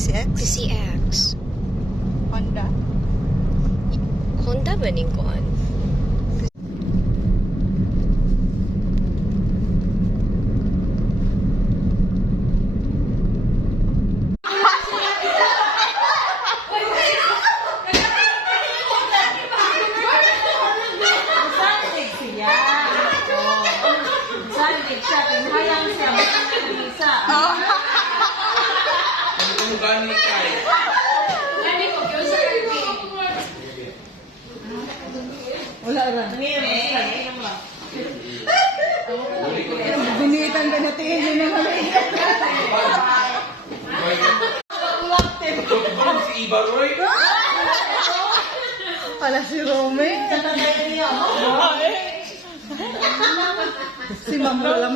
PCX? PCX. Honda? Honda ba ning kuan? Wala ra. Binitan ka na tingin din ng haligan. Si Iba Roy. Pala si Rome. Si Ma'am Lola